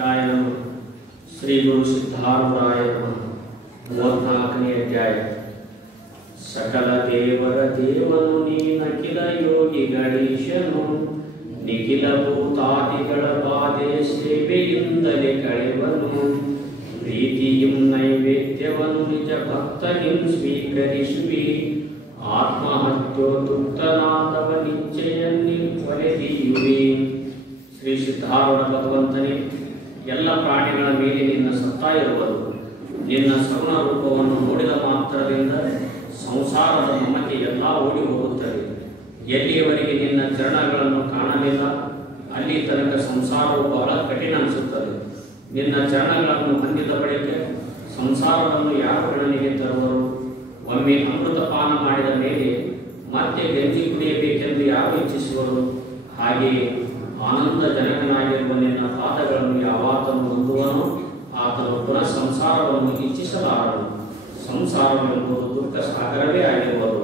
ಗಣೇಶಾಯ ನಮಃ. ಶ್ರೀ ಗುರು ಸಿದ್ಧಾರೂಢಾಯ ನಮಃ. 34ನೇ ಅಧ್ಯಾಯ. ಸಕಲ ದೇವರ ದೇವನು ನೀನಖಿಲ ಯೋಗಿ ಗಣೇಶನು, ನಿಖಿಲ ಭೂತಾದಿಗಳ ಬಾಧೆ ಸೇವೆಯಿಂದಲೇ ಕಳೆವನು. ಪ್ರೀತಿಯಂ ನೈವೇದ್ಯವನು ನಿಜ ಭಕ್ತನಿಂ ಸ್ವೀಕರಿಸುವಿ. ಆತ್ಮಹತ್ಯೋದುಕ್ತನಾದವ ನಿಶ್ಚಯನ್ನಿ ಒಲೆದಿಯುವಿ. ಶ್ರೀ ಸಿದ್ಧಾರೂಢ ಭಗವಂತನೇ, ಎಲ್ಲ ಪ್ರಾಣಿಗಳ ಮೇಲೆ ನಿನ್ನ ಸತ್ತಾ ಇರುವುದು. ನಿನ್ನ ಸಗುಣ ರೂಪವನ್ನು ನೋಡಿದ ಮಾತ್ರದಿಂದ ಸಂಸಾರದ ಮಮತೆ ಎಲ್ಲ ಓಡಿ ಹೋಗುತ್ತದೆ. ಎಲ್ಲಿಯವರೆಗೆ ನಿನ್ನ ಚರಣಗಳನ್ನು ಕಾಣಲಿಲ್ಲ ಅಲ್ಲಿ ತನಕ ಸಂಸಾರವು ಬಹಳ ಕಠಿಣ ಅನಿಸುತ್ತದೆ. ನಿನ್ನ ಚರಣಗಳನ್ನು ಹೊಂದಿದ ಬಳಿಕ ಸಂಸಾರವನ್ನು ಯಾರು ಗಣನೆಗೆ ತರುವರು? ಒಮ್ಮೆ ಅಮೃತಪಾನ ಮಾಡಿದ ಮೇಲೆ ಮತ್ತೆ ಗಂಜಿ ಕುಡಿಯಬೇಕೆಂದು ಯಾರು ಇಚ್ಛಿಸುವರು? ಹಾಗೆಯೇ ಆನಂದಜನಕನಾಗಿರುವ ನಿನ್ನ ಪಾದಗಳನ್ನು ಯಾವಾತನು ಹೊಂದುವನೋ ಆತನು ಪುನಃ ಸಂಸಾರವನ್ನು ಇಚ್ಛಿಸಲಾರನು. ಸಂಸಾರವೆಂಬುದು ದುಃಖ ಸಾಗರವೇ ಆಗಿರುವುದು.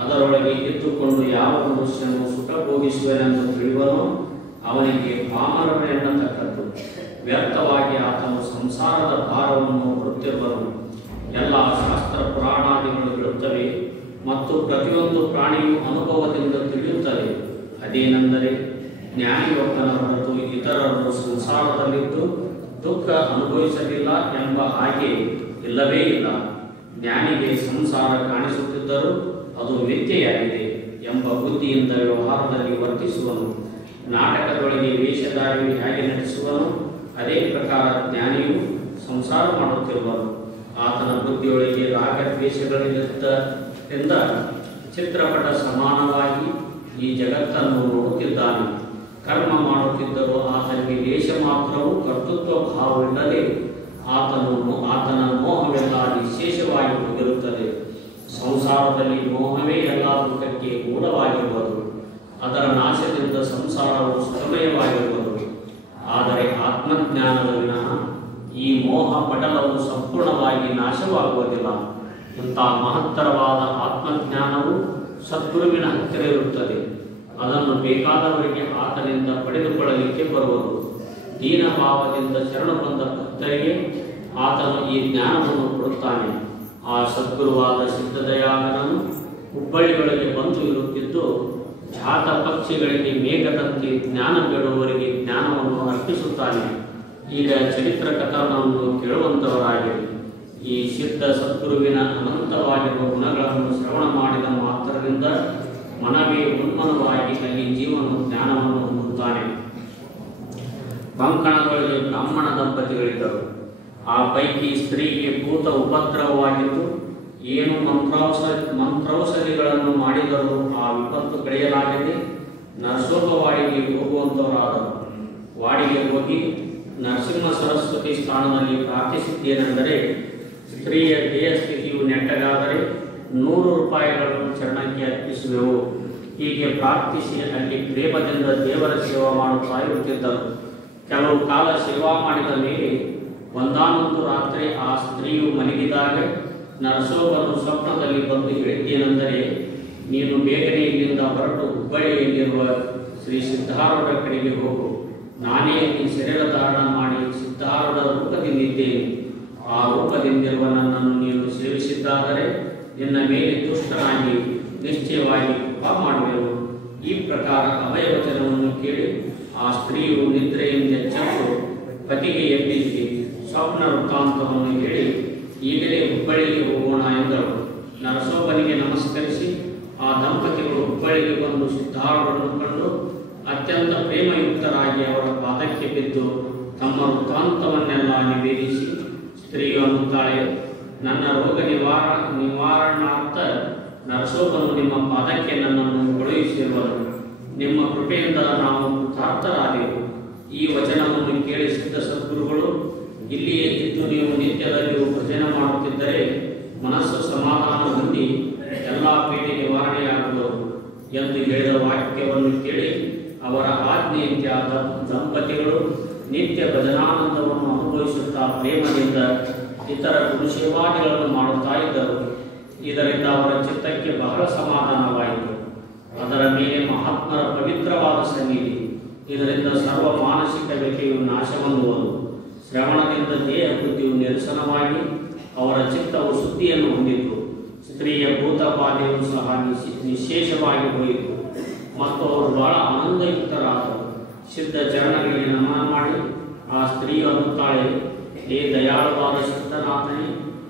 ಅದರೊಳಗೆ ಇದ್ದುಕೊಂಡು ಯಾವ ಮನುಷ್ಯನು ಸುಖ ಭೋಗಿಸುವನೆಂದು ತಿಳಿವನೋ ಅವನಿಗೆ ಪಾಮರನೆನ್ನತಕ್ಕದ್ದು. ವ್ಯರ್ಥವಾಗಿ ಆತನು ಸಂಸಾರದ ಭಾರವನ್ನು ಹೊರುತ್ತಿರುವನು. ಎಲ್ಲ ಶಾಸ್ತ್ರ ಪುರಾಣಾದಿಗಳು ಹೇಳುತ್ತವೆ ಮತ್ತು ಪ್ರತಿಯೊಂದು ಪ್ರಾಣಿಯು ಅನುಭವದಿಂದ ತಿಳಿಯುತ್ತದೆ. ಅದೇನೆಂದರೆ, ಜ್ಞಾನಿಯೊಬ್ಬನ ಹೊರತು ಇತರರು ಸಂಸಾರದಲ್ಲಿದ್ದು ದುಃಖ ಅನುಭವಿಸಲಿಲ್ಲ ಎಂಬ ಹಾಗೆ ಇಲ್ಲವೇ ಇಲ್ಲ. ಜ್ಞಾನಿಗೆ ಸಂಸಾರ ಕಾಣಿಸುತ್ತಿದ್ದರೂ ಅದು ಮಿಥ್ಯೆಯಾಗಿದೆ ಎಂಬ ಬುದ್ಧಿಯಿಂದ ವ್ಯವಹಾರದಲ್ಲಿ ವರ್ತಿಸುವನು. ನಾಟಕದೊಳಗೆ ವೇಷಧಾರಿಯು ಹೇಗೆ ನಟಿಸುವನು ಅದೇ ಪ್ರಕಾರ ಜ್ಞಾನಿಯು ಸಂಸಾರ ಮಾಡುತ್ತಿರುವನು. ಆತನ ಬುದ್ಧಿಯೊಳಗೆ ರಾಗದ್ವೇಷಗಳಿರುವುದರಿಂದ ಚಿತ್ರಪಟ ಸಮಾನವಾಗಿ ಈ ಜಗತ್ತನ್ನು ನೋಡುತ್ತಿದ್ದಾನೆ. ಕರ್ಮ ಮಾಡುತ್ತಿದ್ದರೂ ಆತನಿಗೆ ಲೇಷ ಮಾತ್ರವೂ ಕರ್ತೃತ್ವ ಭಾವವಿಲ್ಲದೆ ಆತನ ಮೋಹವೆಲ್ಲ ವಿಶೇಷವಾಗಿ ಹೋಗಿರುತ್ತದೆ. ಸಂಸಾರದಲ್ಲಿ ಮೋಹವೇ ಎಲ್ಲ ದುಃಖಕ್ಕೆ ಮೂಲವಾಗಿರುವುದು. ಅದರ ನಾಶದಿಂದ ಸಂಸಾರವು ಸುಖಮಯವಾಗಿರುವುದು. ಆದರೆ ಆತ್ಮಜ್ಞಾನದ ವಿನಃ ಈ ಮೋಹ ಪಟಲವು ಸಂಪೂರ್ಣವಾಗಿ ನಾಶವಾಗುವುದಿಲ್ಲ. ಇಂಥ ಮಹತ್ತರವಾದ ಆತ್ಮಜ್ಞಾನವು ಸದ್ಗುರುವಿನ ಹತ್ತಿರ ಇರುತ್ತದೆ. ಅದನ್ನು ಬೇಕಾದವರಿಗೆ ಆತನಿಂದ ಪಡೆದುಕೊಳ್ಳಲಿಕ್ಕೆ ಬರುವುದು. ದೀನಭಾವದಿಂದ ಶರಣು ಬಂದ ಭಕ್ತರಿಗೆ ಆತನು ಈ ಜ್ಞಾನವನ್ನು ಕೊಡುತ್ತಾನೆ. ಆ ಸದ್ಗುರುವಾದ ಸಿದ್ಧದಯಾಳನನ್ನು ಹುಬ್ಬಳ್ಳಿಯೊಳಗೆ ಬಂದು ಇರುತ್ತಿದ್ದು ಜಾತ ಪಕ್ಷಿಗಳಿಗೆ ಮೇಘದಂತೆ ಜ್ಞಾನ ಬೇಡುವವರಿಗೆ ಜ್ಞಾನವನ್ನು ಅರ್ಪಿಸುತ್ತಾನೆ. ಈಗ ಚರಿತ್ರ ಕಥನವನ್ನು ಕೇಳುವಂಥವರಾಗಿರಿ. ಈ ಸಿದ್ಧ ಸದ್ಗುರುವಿನ ಅನಂತವಾಗಿರುವ ಗುಣಗಳನ್ನು ಶ್ರವಣ ಮಾಡಿದ ಮಾತ್ರದಿಂದ ಮನವೇ ಉನ್ಮನವಾಗಿ ಅಲ್ಲಿ ಜೀವನ ಜ್ಞಾನವನ್ನು ಹೊಂದುತ್ತಾನೆ. ಕೊಂಕಣದೊಳಗೆ ಬ್ರಾಹ್ಮಣ ದಂಪತಿಗಳಿದ್ದರು. ಆ ಪೈಕಿ ಸ್ತ್ರೀಗೆ ಭೂತ ಉಪದ್ರವವಾಗಿದ್ದು ಏನು ಮಂತ್ರೌಷಧಿಗಳನ್ನು ಮಾಡಿದರೂ ಆ ವಿಪತ್ತು ಕಳೆಯಲಾಗದೆ ನರಸೋಪವಾಡಿಗೆ ಹೋಗುವಂಥವರಾದರು. ವಾಡಿಗೆ ಹೋಗಿ ನರಸಿಂಹ ಸರಸ್ವತಿ ಸ್ಥಾನದಲ್ಲಿ ಪ್ರಾರ್ಥಿಸಿದ್ದೇನೆಂದರೆ, ಸ್ತ್ರೀಯ ದೇಹ ಸ್ಥಿತಿಯು ನೆಟ್ಟಗಾದರೆ 100 ರೂಪಾಯಿಗಳನ್ನು ಚರಣಕ್ಕೆ ಅರ್ಪಿಸುವೆವು. ಹೀಗೆ ಪ್ರಾರ್ಥಿಸಿ ಅಲ್ಲಿ ಪ್ರೇಮದಿಂದ ದೇವರ ಸೇವಾ ಮಾಡುತ್ತಾ ಇರುತ್ತಿದ್ದರು. ಕೆಲವು ಕಾಲ ಸೇವಾ ಮಾಡಿದ ಮೇಲೆ ಒಂದಾನೊಂದು ರಾತ್ರಿ ಆ ಸ್ತ್ರೀಯು ಮಲಗಿದಾಗ ನರಸೋಬನು ಸ್ವಪ್ನದಲ್ಲಿ ಬಂದು ಹೇಳಿದ್ದೇನೆಂದರೆ, ನೀನು ಬೇಗನೆ ಇಲ್ಲಿಂದ ಹೊರಟು ಹುಬ್ಬಳ್ಳಿಯಲ್ಲಿರುವ ಶ್ರೀ ಸಿದ್ಧಾರೂಢ ಕಡೆಗೆ ಹೋಗು. ನಾನೇ ಈ ಶರೀರ ಧಾರಣ ಮಾಡಿ ಸಿದ್ಧಾರೂಢ ರೂಪದಿಂದಿದ್ದೇನೆ. ಆ ರೂಪದಿಂದಿರುವ ನನ್ನನ್ನು ನೀನು ಸೇವಿಸಿದ್ದಾದರೆ ನಿನ್ನ ಮೇಲೆ ದುಷ್ಟನಾಗಿ ನಿಶ್ಚಯವಾಗಿ ಕೃಪಾ ಮಾಡುವೆನು. ಈ ಪ್ರಕಾರ ಅಭಯವಚನವನ್ನು ಕೇಳಿ ಆ ಸ್ತ್ರೀಯು ನಿದ್ರೆಯಿಂದ ಎಚ್ಚೆತ್ತು ಪತಿಗೆ ಎಬ್ಬಿಸಿ ಸ್ವಪ್ನ ವೃತ್ತಾಂತವನ್ನು ಹೇಳಿ ಈಗಲೇ ಹುಬ್ಬಳ್ಳಿಗೆ ಹೋಗೋಣ ಎಂದರು. ನರಸೋಬನಿಗೆ ನಮಸ್ಕರಿಸಿ ಆ ದಂಪತಿಗಳು ಹುಬ್ಬಳ್ಳಿಗೆ ಬಂದು ಸಿದ್ಧಾರೂಢರನ್ನು ಕಂಡು ಅತ್ಯಂತ ಪ್ರೇಮಯುಕ್ತರಾಗಿ ಅವರ ಪಾದಕ್ಕೆ ಬಿದ್ದು ತಮ್ಮ ವೃತ್ತಾಂತವನ್ನೆಲ್ಲ ನಿವೇದಿಸಿ ಸ್ತ್ರೀಯು ಅನ್ನುತ್ತಾಳೆ, ನನ್ನ ರೋಗ ನಿವಾರಣಾರ್ಥ ನರಸೋಬನು ನಿಮ್ಮ ಪಾದಕ್ಕೆ ನನ್ನನ್ನು ಕಳುಹಿಸಿರುವನು. ನಿಮ್ಮ ಕೃಪೆಯಿಂದ ನಾವು ಕೃತಾರ್ಥರಾದೆವು. ಈ ವಚನವನ್ನು ಕೇಳಿ ಸಿದ್ಧ ಸದ್ಗುರುಗಳು, ಇಲ್ಲಿಯೇ ಇದ್ದು ನೀವು ನಿತ್ಯದಲ್ಲಿಯೂ ಭಜನೆ ಮಾಡುತ್ತಿದ್ದರೆ ಮನಸ್ಸು ಸಮಾಧಾನ ಹೊಂದಿ ಎಲ್ಲ ಪೀಡೆ ನಿವಾರಣೆಯಾಗುವುದು ಎಂದು ಹೇಳಿದ ವಾಕ್ಯವನ್ನು ಕೇಳಿ ಅವರ ಆಜ್ಞೆಯಂತೆ ಆ ದಂಪತಿಗಳು ನಿತ್ಯ ಭಜನಾನಂದವನ್ನು ಅನುಭವಿಸುತ್ತಾ ಪ್ರೇಮದಿಂದ ಇತರ ಗುರುಸೇವಾದಿಗಳನ್ನು ಮಾಡುತ್ತಾ ಇದ್ದರು. ಇದರಿಂದ ಅವರ ಚಿತ್ತಕ್ಕೆ ಬಹಳ ಸಮಾಧಾನವಾಯಿತು. ಅದರ ಮೇಲೆ ಮಹಾತ್ಮರ ಪವಿತ್ರವಾದ ಸನ್ನಿಧಿ ಇದರಿಂದ ಸರ್ವ ಮಾನಸಿಕ ವ್ಯಥೆಯು ನಾಶವನ್ನುವುದು. ಶ್ರವಣದಿಂದ ದೇಹ ಬುದ್ಧಿಯು ನಿರಸನವಾಗಿ ಅವರ ಚಿತ್ತವು ಶುದ್ಧಿಯನ್ನು ಹೊಂದಿತು. ಸ್ತ್ರೀಯ ಭೂತಪಾದೆಯೂ ಸಹ ನಿಶೇಷವಾಗಿ ಹೋಯಿತು ಮತ್ತು ಅವರು ಬಹಳ ಆನಂದಯುಕ್ತರಾದರು. ಸಿದ್ಧ ಚರಣಗಳಿಗೆ ನಮನ ಮಾಡಿ ಆ ಸ್ತ್ರೀಯು ಅನ್ನುತ್ತಾಳೆ, ಹೇ ದಯಾಳುವಾದ ಸಿದ್ಧನಾಥನೇ,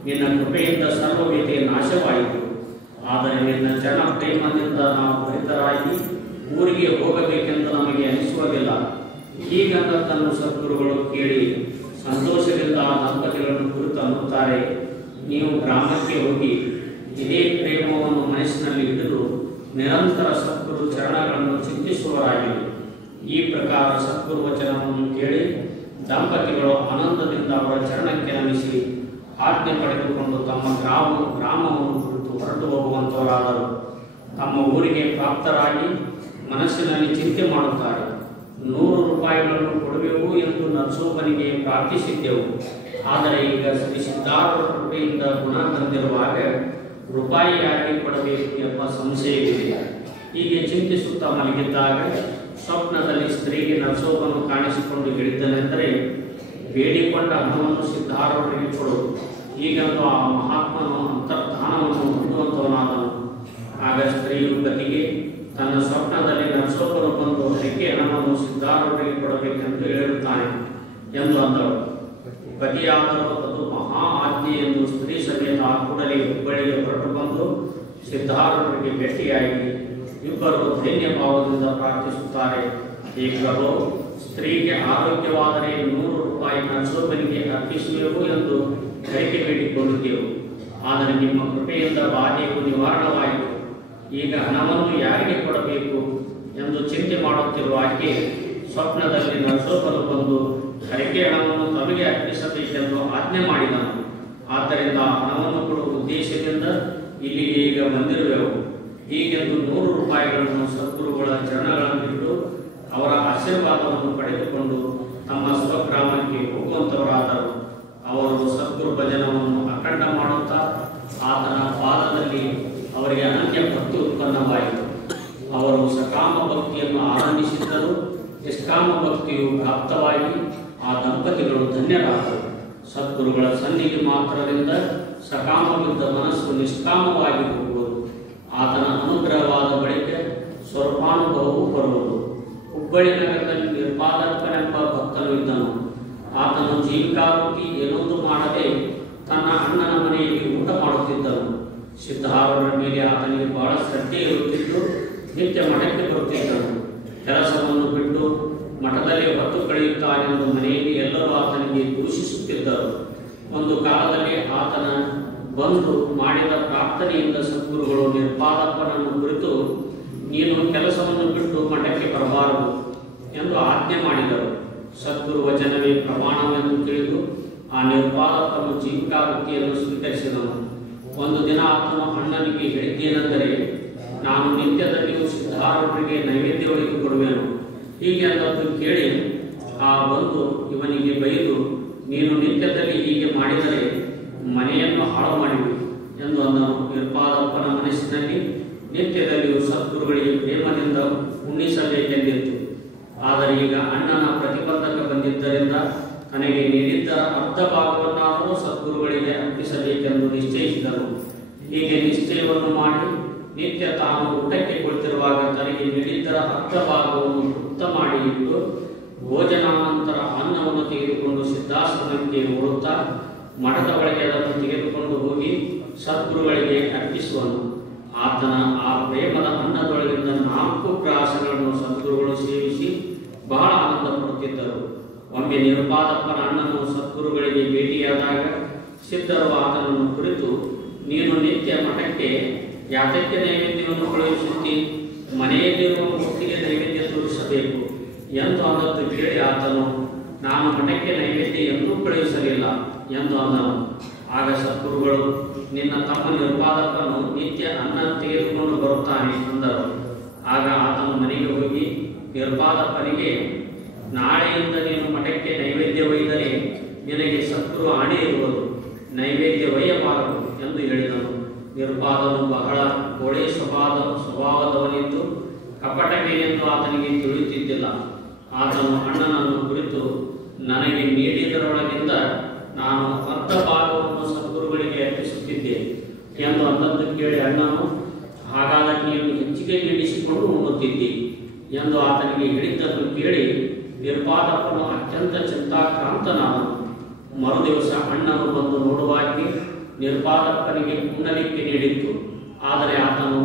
ನಿನ್ನ ಕೃಪೆಯಿಂದ ಸರ್ವವ್ಯತೆ ನಾಶವಾಯಿತು. ಆದರೆ ನಿನ್ನ ಚರಣ ಪ್ರೇಮದಿಂದ ನಾವು ಭರಿತರಾಗಿ ಊರಿಗೆ ಹೋಗಬೇಕೆಂದು ನಮಗೆ ಅನಿಸುವುದಿಲ್ಲ. ಹೀಗಂದದ್ದನ್ನು ಸದ್ಗುರುಗಳು ಕೇಳಿ ಸಂತೋಷದಿಂದ ಆ ದಂಪತಿಗಳನ್ನು ಕುರಿತು ಅನ್ನುತ್ತಾರೆ, ನೀವು ಗ್ರಾಮಕ್ಕೆ ಹೋಗಿ ಇದೇ ಪ್ರೇಮವನ್ನು ಮನಸ್ಸಿನಲ್ಲಿ ಹಿಡಿದು ನಿರಂತರ ಸದ್ಗುರು ಚರಣಗಳನ್ನು ಚಿಂತಿಸುವರಾಗಿರಿ. ಈ ಪ್ರಕಾರ ಸದ್ಗುರು ವಚನವನ್ನು ಕೇಳಿ ದಂಪತಿಗಳು ಆನಂದದಿಂದ ಅವರ ಚರಣಕ್ಕೆ ನಮಿಸಿ ಆಜ್ಞೆ ಪಡೆದುಕೊಂಡು ತಮ್ಮ ಗ್ರಾಮವನ್ನು ಕುರಿತು ಹೊರಟು ಹೋಗುವಂತವರಾದರು. ತಮ್ಮ ಊರಿಗೆ ಪ್ರಾಪ್ತರಾಗಿ ಮನಸ್ಸಿನಲ್ಲಿ ಚಿಂತೆ ಮಾಡುತ್ತಾರೆ. 100 ರೂಪಾಯಿಗಳನ್ನು ಕೊಡಬೇಕು ಎಂದು ನರಸೋಬನಿಗೆ ಪ್ರಾರ್ಥಿಸಿದ್ದೆವು. ಆದರೆ ಈಗ ಶ್ರೀ ಸಿದ್ಧಾರೂಢ ಕೃಪೆಯಿಂದ ಗುಣ ತಂದಿರುವಾಗ ರೂಪಾಯಿಯಾಗಿ ಕೊಡಬೇಕು ಎಂಬ ಸಂಶಯವಿದೆ. ಹೀಗೆ ಚಿಂತಿಸುತ್ತಾ ಮಲಗಿದ್ದಾಗ ಸ್ವಪ್ನದಲ್ಲಿ ಸ್ತ್ರೀಗೆ ನರಸೋಬನು ಕಾಣಿಸಿಕೊಂಡು ಹೇಳಿದ್ದನೆಂದರೆ, ಬೇಡಿಕೊಂಡ ಹಣವನ್ನು ಸಿದ್ಧಾರೂಢರಿಗೆ ಕೊಡು. ಹೀಗೆಂದು ಆ ಮಹಾತ್ಮನು ಅಂತರ್ಧಾನವನ್ನು ಹೊಂದುವಂತವನಾದನು. ಆಗ ಸ್ತ್ರೀಯು ಗತಿಗೆ ತನ್ನ ಸ್ವಪ್ನದಲ್ಲಿ ನರಸೋಬನು ಬಂದು ಹರಕೆ ಹಣವನ್ನು ಸಿದ್ಧಾರೂಢರಿಗೆ ಕೊಡಬೇಕೆಂದು ಹೇಳಿರುತ್ತಾನೆ ಎಂದು ಅಂದಳು. ಪತಿಯಾದರೂ ಅದು ಮಹಾ ಆಜ್ಞೆ ಎಂದು ಸ್ತ್ರೀ ಸಮೇತ ಆ ಕೂಡಲೇ ಹುಬ್ಬಳ್ಳಿಗೆ ಹೊರಟು ಬಂದು ಸಿದ್ಧಾರೂಢರಿಗೆ ಭೇಟಿಯಾಗಿ ಇಬ್ಬರು ಧೈರ್ಯ ಭಾವದಿಂದ ಪ್ರಾರ್ಥಿಸುತ್ತಾರೆ. ಈ ಪ್ರಭು, ಸ್ತ್ರೀಗೆ ಆರೋಗ್ಯವಾದರೆ 100 ರೂಪಾಯಿ ನರಸೋಬನಿಗೆ ಅರ್ಪಿಸುವೆವು ಎಂದು ಹರಕೆ ಬೇಡಿಕೊಂಡಿದ್ದೆವು. ಆದರೆ ನಿಮ್ಮ ಕೃಪೆಯಿಂದ ಬಾಧೆಯು ನಿವಾರಣವಾಯಿತು. ಈಗ ಹಣವನ್ನು ಯಾರಿಗೆ ಕೊಡಬೇಕು ಎಂದು ಚಿಂತೆ ಮಾಡುತ್ತಿರುವ ಆಕೆ ಸ್ವಪ್ನದಲ್ಲಿ ನರಸೋಬನು ಬಂದು ಹರಕೆ ಹಣವನ್ನು ತಮಗೆ ಅರ್ಪಿಸಬೇಕೆಂದು ಆಜ್ಞೆ ಮಾಡಿದನು. ಆದ್ದರಿಂದ ಹಣವನ್ನು ಕೊಡುವ ಉದ್ದೇಶದಿಂದ ಇಲ್ಲಿಗೆ ಈಗ ಬಂದಿರುವೆವು. ಹೀಗೆಂದು 100 ರೂಪಾಯಿಗಳನ್ನು ಸದ್ಗುರುಗಳ ಚರಣಗಳನ್ನಿಟ್ಟು ಅವರ ಆಶೀರ್ವಾದವನ್ನು ಪಡೆದುಕೊಂಡು ತಮ್ಮ ಸ್ವಗ್ರಾಮಕ್ಕೆ ಹೋಗುವಂತವರಾದರು. ಅವರು ಸದ್ಗುರು ಭಜನವನ್ನು ಅಖಂಡ ಮಾಡುತ್ತಾ ಆತನ ಪಾದದಲ್ಲಿ ಅವರಿಗೆ ಅನನ್ಯ ಭಕ್ತಿ ಉತ್ಪನ್ನವಾಯಿತು. ಅವರು ಸಕಾಮ ಭಕ್ತಿಯನ್ನು ಆರಂಭಿಸಿದ್ದರೂ ನಿಷ್ಕಾಮ ಭಕ್ತಿಯು ಪ್ರಾಪ್ತವಾಗಿ ಆ ದಂಪತಿಗಳು ಧನ್ಯರಾದರು. ಸದ್ಗುರುಗಳ ಸನ್ನಿಧಿ ಮಾತ್ರದಿಂದ ಸಕಾಮವಿದ್ದ ಮನಸ್ಸು ನಿಷ್ಕಾಮವಾಗಿ ಹೋಗುವುದು. ಆತನ ಅನುಗ್ರಹವಾದ ಬಳಿಕ ಸ್ವರೂಪಾನುಭವವು ಬರುವುದು. ಹುಬ್ಬಳ್ಳಿ ನಗರದಲ್ಲಿ ನಿರ್ಪಾದಕನೆಂಬ ಭಕ್ತನು ಇದ್ದನು. ಆತನು ಜೀವಿಕಾವೃತ್ತಿ ಏನೊಂದು ಮಾಡದೆ ತನ್ನ ಅಣ್ಣನ ಮನೆಯಲ್ಲಿ ಊಟ ಮಾಡುತ್ತಿದ್ದನು. ಸಿದ್ಧಾರೂಢರ ಮೇಲೆ ಆತನಿಗೆ ಬಹಳ ಶ್ರದ್ಧೆ ಇರುತ್ತಿದ್ದು ನಿತ್ಯ ಮಠಕ್ಕೆ ಬರುತ್ತಿದ್ದನು. ಕೆಲಸವನ್ನು ಬಿಟ್ಟು ಮಠದಲ್ಲಿ ಹೊತ್ತು ಕಳೆಯುತ್ತಾನೆಂದು ಮನೆಯಲ್ಲಿ ಎಲ್ಲರೂ ಆತನಿಗೆ ದೂಷಿಸುತ್ತಿದ್ದರು. ಒಂದು ಕಾಲದಲ್ಲಿ ಆತನ ಬಂದು ಮಾಡಿದ ಪ್ರಾರ್ಥನೆಯಿಂದ ಸದ್ಗುರುಗಳು ನಿರ್ಪಾದಪ್ಪನನ್ನು ಕುರಿತು, ನೀನು ಕೆಲಸವನ್ನು ಬಿಟ್ಟು ಮಠಕ್ಕೆ ಬರಬಾರದು ಎಂದು ಆಜ್ಞೆ ಮಾಡಿದರು. ಸದ್ಗುರು ವಚನವೇ ಪ್ರಮಾಣವೆಂದು ತಿಳಿದು ಆ ನಿರ್ಪಾದಪ್ಪನು ಜೀವಿಕಾವೃತ್ತಿಯನ್ನು ಸ್ವೀಕರಿಸಿದನು. ಒಂದು ದಿನ ಆತನು ಅಣ್ಣನಿಗೆ ಹೇಳಿದ್ದೇನೆಂದರೆ, ನಾನು ನಿತ್ಯದಲ್ಲಿಯೂ ಸಿದ್ಧಾರೂಢರಿಗೆ ನೈವೇದ್ಯ ಒಳಗೆ ಕೊಡುವೆನು. ಹೀಗೆ ಅದನ್ನು ಕೇಳಿ ಆ ಬಂದು ಇವನಿಗೆ ಬೈದು, ನೀನು ನಿತ್ಯದಲ್ಲಿ ಹೀಗೆ ಮಾಡಿದರೆ ಮನೆಯನ್ನು ಹಾಳು ಮಾಡಿವಿ ಎಂದು ಅಂದನು. ನಿರ್ಪಾದಪ್ಪನ ಮನಸ್ಸಿನಲ್ಲಿ ನಿತ್ಯದಲ್ಲಿಯೂ ಸದ್ಗುರುಗಳಿಗೆ ಪ್ರೇಮದಿಂದ ಉಣ್ಣಿಸಬೇಕೆಂದಿತ್ತು. ಆದರೆ ಈಗ ಅಣ್ಣನ ಪ್ರತಿಬಂಧಕ ಬಂದಿದ್ದರಿಂದ ತನಗೆ ನೀಡಿದ್ದ ಅರ್ಧ ಭಾಗವನ್ನಾದರೂ ಸದ್ಗುರುಗಳಿಗೆ ಅರ್ಪಿಸಬೇಕೆಂದು ನಿಶ್ಚಯಿಸಿದನು. ಹೀಗೆ ನಿಶ್ಚಯವನ್ನು ಮಾಡಿ ನಿತ್ಯ ತಾನು ಊಟಕ್ಕೆ ಕುಳಿತಿರುವಾಗ ತನಗೆ ನೀಡಿದ್ದರ ಅರ್ಧ ಭಾಗವನ್ನು ವೃತ್ತ ಮಾಡಿ ಇಟ್ಟು ಭೋಜನಾನಂತರ ಅನ್ನವನ್ನು ತೆಗೆದುಕೊಂಡು ಸಿದ್ಧಾಶ್ರಮಕ್ಕೆ ಓಡುತ್ತಾ ಮಠದ ಒಳಗೆ ಅದನ್ನು ತೆಗೆದುಕೊಂಡು ಹೋಗಿ ಸದ್ಗುರುಗಳಿಗೆ ಅರ್ಪಿಸುವನು. ಆತನ ಆ ಪ್ರೇಮದ ಅನ್ನದೊಳಗಿಂದ 4 ಗ್ರಾಸಗಳನ್ನು ಸದ್ಗುರುಗಳು ಸೇವಿಸಿ ಬಹಳ ಆನಂದ ಪಡುತ್ತಿದ್ದರು. ಒಮ್ಮೆ ನಿರ್ಪಾದಪ್ಪನ ಅಣ್ಣನು ಸದ್ಗುರುಗಳಿಗೆ ಭೇಟಿಯಾದಾಗ ಸಿದ್ಧರು ಆತನನ್ನು ಕುರಿತು, ನೀನು ನಿತ್ಯ ಮಠಕ್ಕೆ ಯಾತಕ್ಕೆ ನೈವೇದ್ಯವನ್ನು ಕಳುಹಿಸುತ್ತಿ? ಮನೆಯಲ್ಲಿರುವ ಮೂರ್ತಿಗೆ ನೈವೇದ್ಯ ತೋರಿಸಬೇಕು ಎಂದು ಅಂದದ್ದು ಕೇಳಿ ಆತನು, ನಾನು ಮಠಕ್ಕೆ ನೈವೇದ್ಯ ಎಂದೂ ಕಳುಹಿಸಲಿಲ್ಲ ಎಂದು ಅಂದನು. ಆಗ ಸದ್ಗುರುಗಳು, ನಿನ್ನ ತಮ್ಮ ನಿರ್ಪಾದಕನು ನಿತ್ಯ ಅನ್ನ ತೆಗೆದುಕೊಂಡು ಬರುತ್ತಾನೆ ಅಂದರು. ಆಗ ಆತನು ಮನೆಗೆ ಹೋಗಿ ನಿರ್ಪಾದಕನಿಗೆ, ನಾಳೆಯಿಂದ ನೀನು ಮಠಕ್ಕೆ ನೈವೇದ್ಯ ಒಯ್ದರೆ ನಿನಗೆ ಸದ್ಗುರು ಆಣೆ ಇರುವುದು, ನೈವೇದ್ಯ ಒಯ್ಯಬಾರದು ಎಂದು ಹೇಳಿದನು. ನಿರ್ಪಾದನು ಬಹಳ ಕೋಳೆ ಸ್ವಭಾವದವನಿದ್ದು ಕಪಟವೇನೆಂದು ಆತನಿಗೆ ತಿಳಿಯುತ್ತಿದ್ದಿಲ್ಲ. ಆತನು ಅಣ್ಣನನ್ನು ಕುರಿತು, ನನಗೆ ನೀಡಿದರೊಳಗಿಂದ ನಾನು ಅರ್ಧ ಭಾಗವನ್ನು ಸದ್ಗುರುಗಳಿಗೆ ಅರ್ಪಿಸುತ್ತಿದ್ದೆ ಎಂದು ಅಂದದ್ದು ಕೇಳಿ ಅಣ್ಣನು, ಹಾಗಾದರೆ ನೀನು ಹೆಚ್ಚಿಗೆ ನೀಡಿಸಿಕೊಂಡು ಉಣ್ಣುತ್ತಿದ್ದಿ ಎಂದು ಆತನಿಗೆ ಹೇಳಿದ್ದನ್ನು ಕೇಳಿ ನಿರ್ಪಾದಪ್ಪನು ಅತ್ಯಂತ ಚಿಂತಾಕ್ರಾಂತನಾದನು. ಮರುದಿವಸ ಅಣ್ಣನು ಬಂದು ನೋಡುವಾಗಿ ನಿರ್ಪಾದಪ್ಪನಿಗೆ ಉಣ್ಣಲಿಕ್ಕೆ ನೀಡಿತ್ತು. ಆದರೆ ಆತನು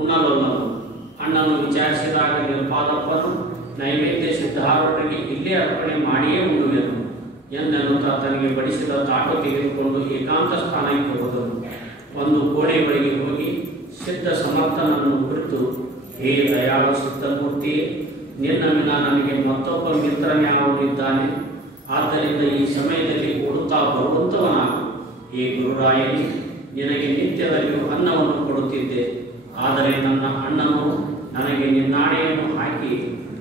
ಉಣ್ಣಲೊಲ್ಲನು. ಅಣ್ಣನು ವಿಚಾರಿಸಿದಾಗ ನಿರ್ಪಾದಪ್ಪನು, ನೈವೇದ್ಯ ಸಿದ್ಧಾರೂಢರಿಗೆ ಇಲ್ಲೇ ಅರ್ಪಣೆ ಮಾಡಿಯೇ ಉಣ್ಣುವೆನು ಎಂದೆನ್ನುತ್ತಾ ತನಗೆ ಬಡಿಸಿದ ತಾಟು ತೆಗೆದುಕೊಂಡು ಏಕಾಂತ ಸ್ಥಾನಕ್ಕೆ ಹೋದನು. ಒಂದು ಕೋಣೆ ಬಳಿಗೆ ಹೋಗಿ ಸಿದ್ಧ ಸಮರ್ಥನನ್ನು ಕುರಿತು, ಹೇ ದಯಾಳು ಸಿದ್ಧಮೂರ್ತಿಯೇ, ನಿನ್ನ ವಿನ ನನಗೆ ಮತ್ತೊಬ್ಬ ಮಿತ್ರನ್ಯಾವನಿದ್ದಾನೆ. ಆದ್ದರಿಂದ ಈ ಸಮಯದಲ್ಲಿ ಓಡುತ್ತಾ ಬರುವಂತವನಾಗು. ಹೇ ಗುರುರಾಯನೇ, ನಿನಗೆ ನಿತ್ಯದಲ್ಲಿಯೂ ಅನ್ನವನ್ನು ಕೊಡುತ್ತಿದ್ದೆ. ಆದರೆ ನನ್ನ ಅಣ್ಣನು ನನಗೆ ನಿನ್ನಾಣೆಯನ್ನು ಹಾಕಿ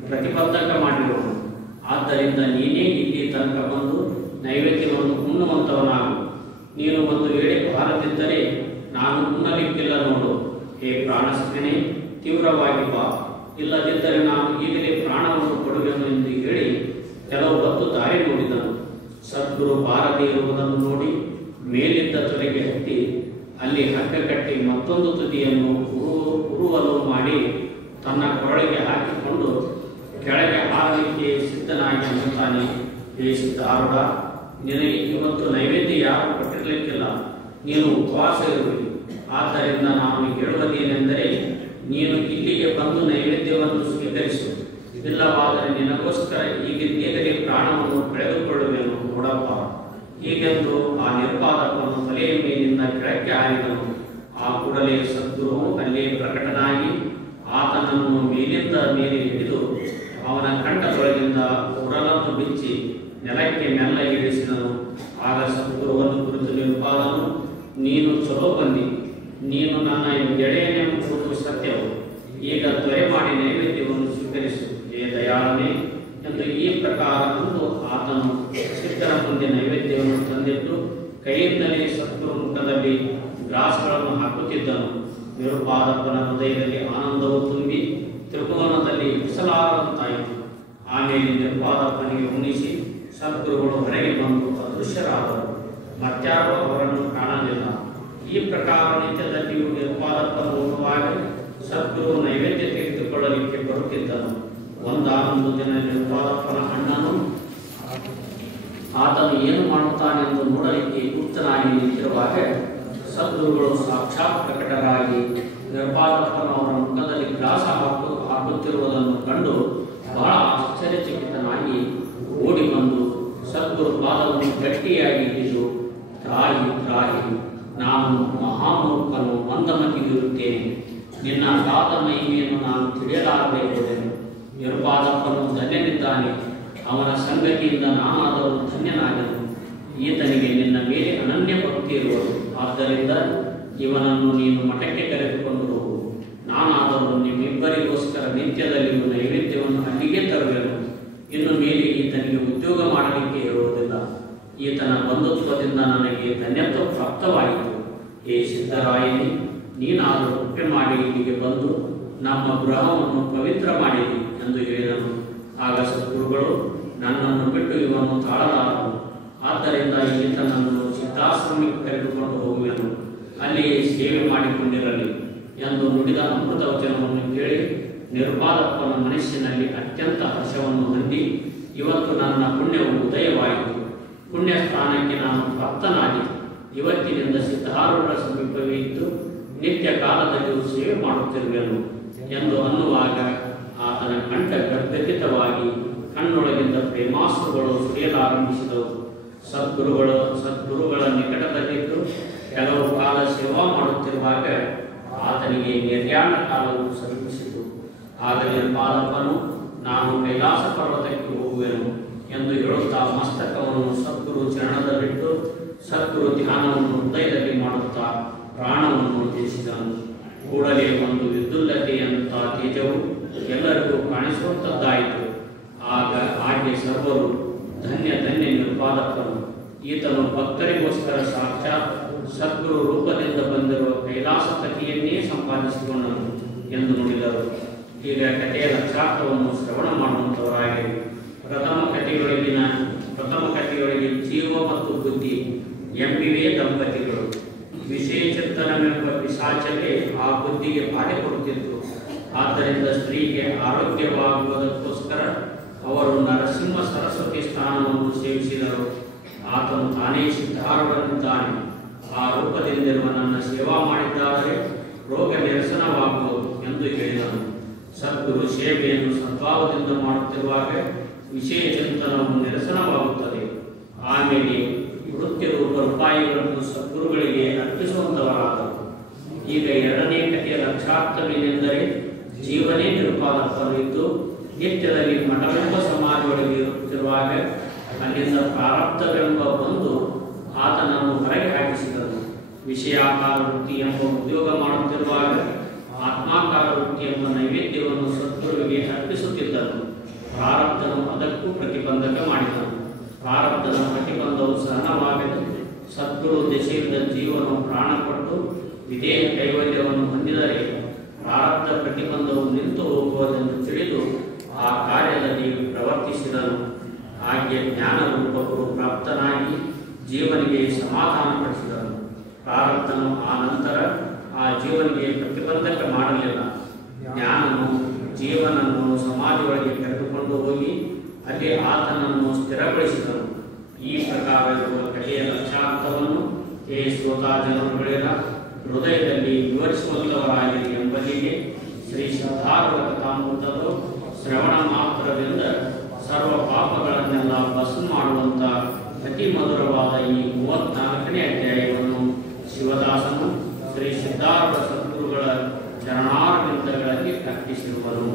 ಪ್ರತಿಬಂಧಕ ಮಾಡಿರುವನು. ಆದ್ದರಿಂದ ನೀನೇ ಇಲ್ಲಿ ತನಕ ಬಂದು ನೈವೇದ್ಯವನ್ನು ಉಣ್ಣುವಂತವನಾಗು. ನೀನು ಒಂದು ವೇಳೆ ಬಾರದಿದ್ದರೆ ನಾನು ಉಣ್ಣಲಿಕ್ಕಿಲ್ಲ ನೋಡು. ಹೇ ಪ್ರಾಣಸ್ಕನೇ, ತೀವ್ರವಾಗಿ ಬಾ, ಇಲ್ಲದಿದ್ದರೆ ನಾನು ಈಗಲೇ ಪ್ರಾಣವನ್ನು ಕೊಡುವೆನು ಎಂದು ಹೇಳಿ ಕೆಲವು ಹೊತ್ತು ದಾರಿ ನೋಡಿದನು. ಸದ್ಗುರು ಬಾರದೇ ಇರುವುದನ್ನು ನೋಡಿ ಮೇಲಿದ್ದ ತೊಲೆಗೆ ಹತ್ತಿ ಅಲ್ಲಿ ಹಗ್ಗ ಕಟ್ಟಿ ಮತ್ತೊಂದು ತುದಿಯನ್ನು ಉರುವಲು ಮಾಡಿ ತನ್ನ ಕೊರಳಿಗೆ ಹಾಕಿಕೊಂಡು ಕೆಳಗೆ ಹಾರಲಿಕ್ಕೆ ಸಿದ್ಧನಾಗಿ ಅನ್ನುತ್ತಾನೆ, ಹೇ ಸಿದ್ಧಾರೂಢ, ನಿನಗೆ ಇವತ್ತು ನೈವೇದ್ಯ ಯಾರು ಕೊಟ್ಟಿರಲಿಕ್ಕಿಲ್ಲ, ನೀನು ಉಪವಾಸ ಇರುವೆ. ಆದ್ದರಿಂದ ನಾನು ಹೇಳುವುದೇನೆಂದರೆ, ನೀನು ಇಲ್ಲಿಗೆ ಬಂದು ನೈವೇದ್ಯವನ್ನು ಸ್ವೀಕರಿಸು. ಇಲ್ಲವಾದರೆ ನಿನಗೋಸ್ಕರ ಈಗಲೇ ಪ್ರಾಣವನ್ನು ಕಳೆದುಕೊಳ್ಳುವೆನು ನೋಡಪ್ಪ. ಹೀಗೆಂದು ಆ ನಿರ್ಪಾದಕನು ತಲೆಯ ಮೇಲಿಂದ ಕೆಳಕ್ಕೆ ಹಾರಿದನು. ಆ ಕೂಡಲೇ ಸದ್ಗುರು ಅಲ್ಲೇ ಪ್ರಕಟನಾಗಿ ಆತನನ್ನು ಮೇಲಿಂದ ಮೇಲೆ ಹಿಡಿದು ಅವನ ಕಂಠದೊಳಗಿಂದ ಉರಲನ್ನು ಬಿಚ್ಚಿ ನೆಲಕ್ಕೆ ಮೆಲ್ಲಗೆ ಇಳಿಸಿದನು. ಆಗ ಸದ್ಗುರುವನ್ನು ಕುರಿತು ನಿರ್ಪಾದನು, ನೀನು ಚಲೋ ಬಂದಿ, ನೀನು ನನ್ನ ಗೆಳೆಯನೆಂಬುದು ಸತ್ಯವು. ಈಗ ತ್ವರೆ ಮಾಡಿ ನೈವೇದ್ಯವನ್ನು ಸ್ವೀಕರಿಸು, ಹೇ ದಯಾಳನೇ ಎಂದು ಈ ಪ್ರಕಾರ ಅಂದು ಆತನು ಸಿದ್ಧರ ಮುಂದೆ ನೈವೇದ್ಯವನ್ನು ತಂದಿಟ್ಟು ಕೈಯಿಂದಲೇ ಸದ್ಗುರು ಮುಖದಲ್ಲಿ ಗ್ರಾಸಗಳನ್ನು ಹಾಕುತ್ತಿದ್ದನು. ನಿರುಪಾದಪ್ಪನ ಹೃದಯದಲ್ಲಿ ಆನಂದವು ತುಂಬಿ ತ್ರಿಭುವನದಲ್ಲಿ ಬಿಸಲಾರಂತಾಯಿತು. ಆಮೇಲೆ ನಿರ್ಪಾದಪ್ಪನಿಗೆ ಉಣಿಸಿ ಸದ್ಗುರುಗಳು ಹೊರಗೆ ಬಂದು ಅದೃಶ್ಯರಾದರು. ಮತ್ಯಾರು ಅವರನ್ನು ಕಾಣಲಿಲ್ಲ. ಈ ಪ್ರಕಾರ ನಿತ್ಯದಲ್ಲಿಯೂ ನಿರ್ಪಾದಪ್ಪನು ಉಣ್ಣುವಾಗ ಸದ್ಗುರು ನೈವೇದ್ಯ ತೆಗೆದುಕೊಳ್ಳಲಿಕ್ಕೆ ಬರುತ್ತಿದ್ದನು. ಒಂದಾನೊಂದು ದಿನ ನಿರ್ಪಾದಪ್ಪನ ಅಣ್ಣನು ಆತನು ಏನು ಮಾಡುತ್ತಾನೆಂದು ನೋಡಲಿಕ್ಕೆ ಗುಪ್ತನಾಗಿ ನಿಂತಿರುವಾಗ ಸದ್ಗುರುಗಳು ಸಾಕ್ಷಾತ್ ಪ್ರಕಟರಾಗಿ ನಿರ್ಪಾದಪ್ಪನ ಅವರ ಮುಖದಲ್ಲಿ ಗ್ರಾಸ ಹಾಕುತ್ತಿರುವುದನ್ನು ಕಂಡು ಬಹಳ ಆಶ್ಚರ್ಯಚಕಿತನಾಗಿ ಓಡಿ ಬಂದು ಸದ್ಗುರು ಪಾದವನ್ನು ಗಟ್ಟಿಯಾಗಿ ಹಿಡಿದು, ತ್ರಾಹಿ ತ್ರಾಹಿ, ನಾನು ಮಹಾಮೂರ್ಖನು, ಮಂದಮತಿಗಿರುತ್ತೇನೆ. ನಿನ್ನ ಅಗಾಧ ಮಹಿಮೆಯನ್ನು ನಾನು ತಿಳಿಯಲಾರದೆ ಹೋದೆನು. ನಿರ್ಪಾದಪ್ಪನು ಧನ್ಯನಿದ್ದಾನೆ, ಅವನ ಸಂಗತಿಯಿಂದ ನಾನಾದರೂ ಧನ್ಯನಾದನು. ಈತನಿಗೆ ನಿನ್ನ ಮೇಲೆ ಅನನ್ಯ ಭಕ್ತಿ ಇರುವುದು. ಆದ್ದರಿಂದ ಇವನನ್ನು ನೀನು ಮಠಕ್ಕೆ ಕರೆದುಕೊಂಡು ಹೋಗು. ನಾನಾದರೂ ನಿಮ್ಮಿಬ್ಬರಿಗೋಸ್ಕರ ನಿತ್ಯದಲ್ಲಿಯೂ ನೈವೇದ್ಯವನ್ನು ಅಲ್ಲಿಗೆ ತರುವೆನು. ಇನ್ನು ಮೇಲೆ ಈತನಿಗೆ ಉದ್ಯೋಗ ಮಾಡಲಿಕ್ಕೆ ಇರುವುದಿಲ್ಲ. ಈತನ ಬಂಧುತ್ವದಿಂದ ನನಗೆ ಧನ್ಯತ್ವ ಪ್ರಾಪ್ತವಾಯಿತು. ಹೇ ಸಿದ್ಧರಾಯನೇ, ನೀನಾದರೂ ಕೃಪೆ ಮಾಡಿ ಇಲ್ಲಿಗೆ ಬಂದು ನಮ್ಮ ಗೃಹವನ್ನು ಪವಿತ್ರ ಮಾಡಿದಿ ಎಂದು ಹೇಳಿದನು. ಆಗ ಸದ್ಗುರುಗಳು, ನನ್ನನ್ನು ಬಿಟ್ಟು ಇವನು ತಾಳಲಾರನು. ಆದ್ದರಿಂದ ಈತನನ್ನು ಸಿದ್ಧಾಶ್ರಮಕ್ಕೆ ಕರೆದುಕೊಂಡು ಹೋಗುವೆನು, ಅಲ್ಲಿಯೇ ಸೇವೆ ಮಾಡಿಕೊಂಡಿರಲಿ ಎಂದು ನುಡಿದ ಅಮೃತ ವಚನವನ್ನು ಕೇಳಿ ನಿರ್ಪಾದಪ್ಪನ ಮನಸ್ಸಿನಲ್ಲಿ ಅತ್ಯಂತ ಹರ್ಷವನ್ನು ಹೊಂದಿ, ಇವತ್ತು ನನ್ನ ಪುಣ್ಯವು ಉದಯವಾಯಿತು, ಪುಣ್ಯ ಸ್ಥಾನಕ್ಕೆ ನಾನು ಪ್ರಾಪ್ತನಾಗಿ ಇವತ್ತಿನಿಂದ ಸಿದ್ಧಾರೂಢರ ಸಮೀಪವೇ ಇದ್ದು ನಿತ್ಯ ಕಾಲದಲ್ಲಿಯೂ ಸೇವೆ ಮಾಡುತ್ತಿರುವೆನು ಎಂದು ಅನ್ನುವಾಗ ಆತನ ಕಂಠ ಗರ್ಭಚಿತವಾಗಿ ಕಣ್ಣೊಳಗಿಂದ ಪ್ರೇಮಾಸ್ತ್ರಗಳು ಸುರಿಯಲಾರಂಭಿಸಿದವು. ಸದ್ಗುರುಗಳ ನಿಕಟದಲ್ಲಿದ್ದು ಕೆಲವು ಕಾಲ ಸೇವಾ ಮಾಡುತ್ತಿರುವಾಗ ಆತನಿಗೆ ನಿರ್ಯಾಣ ಕಾಲವು ಸಮೀಪಿಸಿತು. ಆಗ ನಿರ್ಪಾದಪ್ಪನು, ನಾನು ಕೈಲಾಸ ಪರ್ವತಕ್ಕೆ ಹೋಗುವೆನು ಎಂದು ಹೇಳುತ್ತಾ ಮಸ್ತಕವನ್ನು ಸದ್ಗುರು ಚರಣದಲ್ಲಿಟ್ಟು ಸದ್ಗುರು ಧ್ಯಾನವನ್ನು ಹೃದಯದಲ್ಲಿ ಮಾಡುತ್ತಾ ಪ್ರಾಣವನ್ನು ತ್ಯಜಿಸಿದನು. ಕೂಡಲೇ ಒಂದು ವಿದ್ಯುಲ್ಲತೆಯಂಥ ತೇಜವು ಎಲ್ಲರಿಗೂ ಕಾಣಿಸುವಂಥದ್ದಾಯಿತು. ಆಗ ಹಾಗೆ ಸರ್ವರು ಧನ್ಯ ಧನ್ಯ ನಿರ್ಪಾದಪ್ಪನು, ಈತನು ಭಕ್ತರಿಗೋಸ್ಕರ ಸಾಕ್ಷಾತ್ ಸದ್ಗುರು ರೂಪದಿಂದ ಬಂದಿರುವ ಕೈಲಾಸಪತಿಯನ್ನೇ ಸಂಪಾದಿಸಿಕೊಂಡನು ಎಂದು ನುಡಿದರು. ಈಗ ಕಥೆಯ ಲಕ್ಷಾರ್ಥವನ್ನು ಶ್ರವಣ ಮಾಡುವಂಥವರಾಗಿ ಪ್ರಥಮ ಕಥೆಯೊಳಗೆ ಜೀವ ಮತ್ತು ಬುದ್ಧಿ ಎಂಬಿವೆ ದಂಪತಿಗಳು. ವಿಷಯಚಿಂತನವೆಂಬ ಪಿಶಾಚವೇ ಆ ಬುದ್ಧಿಗೆ ಬಾಧೆ ಕೊಡುತ್ತಿತ್ತು. ಆದ್ದರಿಂದ ಸ್ತ್ರೀಗೆ ಆರೋಗ್ಯವಾಗುವುದಕ್ಕೋಸ್ಕರ ಅವರು ನರಸಿಂಹ ಸರಸ್ವತಿ ಸ್ಥಾನವನ್ನು ಸೇವಿಸಿದರು. ಆತನು ತಾನೇ ಸಿದ್ಧಾರೂಢನಿದ್ದಾನೆ. ಆ ರೂಪದಿಂದಿರುವ ನನ್ನ ಸೇವಾ ಮಾಡಿದ್ದಾದರೆ ರೋಗ ನಿರಸನವಾಗುವುದು ಎಂದು ಹೇಳಿದನು. ಸದ್ಗುರು ಸೇವೆಯನ್ನು ಸದ್ಭಾವದಿಂದ ಮಾಡುತ್ತಿರುವಾಗ ವಿಷಯ ಚಿಂತನವು ನಿರಸನವಾಗುತ್ತದೆ. ಆಮೇಲೆ ವೃತ್ತಿರೂಪ ರೂಪಾಯಿಗಳನ್ನು ಸದ್ಗುರುಗಳಿಗೆ ಅರ್ಪಿಸುವಂತವರಾದರು. ಈಗ ಎರಡನೇ ಕಥೆಯ ಲಕ್ಷಾರ್ಥವೇನೆಂದರೆ, ಜೀವನೇ ನಿರುಪಾದಕವಿದ್ದು ನಿತ್ಯದಲ್ಲಿ ಮಠವೆಂಬ ಸಮಾಧಿಯೊಳಗೆ ಇರುತ್ತಿರುವಾಗ ಅಲ್ಲಿಂದ ಪ್ರಾರಬ್ಧವೆಂಬ ಬಂದು ಆತನನ್ನು ಹೊರಗೆ ಹಾಕಿಸಿದನು. ವಿಷಯಾಕಾರ ವೃತ್ತಿ ಎಂಬ ಉದ್ಯೋಗ ಮಾಡುತ್ತಿರುವಾಗ ಆತ್ಮಾಕಾರ ವೃತ್ತಿ ಎಂಬ ನೈವೇದ್ಯವನ್ನು ಸದ್ಗುರುವಿಗೆ ಅರ್ಪಿಸುತ್ತಿದ್ದನು. ಪ್ರಾರಬ್ಧನು ಅದಕ್ಕೂ ಪ್ರತಿಬಂಧಕ ಮಾಡಿದನು. ಪ್ರಾರಬ್ಧನ ಪ್ರತಿಬಂಧವು ಸಹನವಾಗಲು ಸದ್ಗುರು ದಶೆಯಿಂದ ಜೀವನು ಪ್ರಾಣ ಕೊಟ್ಟು ವಿಧೇಯ ಕೈವಲ್ಯವನ್ನು ಹೊಂದಿದರೆ ಪ್ರಾರಬ್ಧ ಪ್ರತಿಬಂಧವು ನಿಂತು ಹೋಗುವುದೆಂದು ತಿಳಿದು ಆ ಕಾರ್ಯದಲ್ಲಿ ಪ್ರವರ್ತಿಸಿದನು. ಹಾಗೆ ಜ್ಞಾನ ರೂಪಕರು ಪ್ರಾಪ್ತನಾಗಿ ಜೀವನಿಗೆ ಸಮಾಧಾನಪಡಿಸಿದನು. ಪ್ರಾರಬ್ಧನು ಆ ನಂತರ ಆ ಜೀವನಿಗೆ ಪ್ರತಿಬಂಧಕ ಮಾಡಲಿಲ್ಲ. ಜ್ಞಾನನು ಜೀವನನ್ನು ಸಮಾಧಿಯೊಳಗೆ ಕರೆದುಕೊಂಡು ಹೋಗಿ ಅಲ್ಲಿ ಆತನನ್ನು ಸ್ಥಿರಗೊಳಿಸಿದನು. ಈ ಪ್ರಕಾರವಿರುವ ಕಥೆಯ ಲಕ್ಷಾರ್ಥವನ್ನು ಶ್ರೋತಾ ಜನರುಗಳಿರ ಹೃದಯದಲ್ಲಿ ವಿವರಿಸುವಂತವರಾಗಿರಿ ಎಂಬಲ್ಲಿಗೆ ಶ್ರೀ ಸಿದ್ಧಾರೂಢ ಕಥಾಮೃತದ ಶ್ರವಣ ಮಾತ್ರದಿಂದ ಸರ್ವ ಪಾಪಗಳನ್ನೆಲ್ಲ ಭಸ್ಮ ಮಾಡುವಂಥ ಅತಿ ಮಧುರವಾದ ಈ 34ನೇ ಅಧ್ಯಾಯವನ್ನು ಶಿವದಾಸನು ಶ್ರೀ ಸಿದ್ಧಾರೂಢ ಸದ್ಗುರುಗಳ ಚರಣಾರವಿಂದಗಳಲ್ಲಿ ಅರ್ಪಿಸಿರುವರು.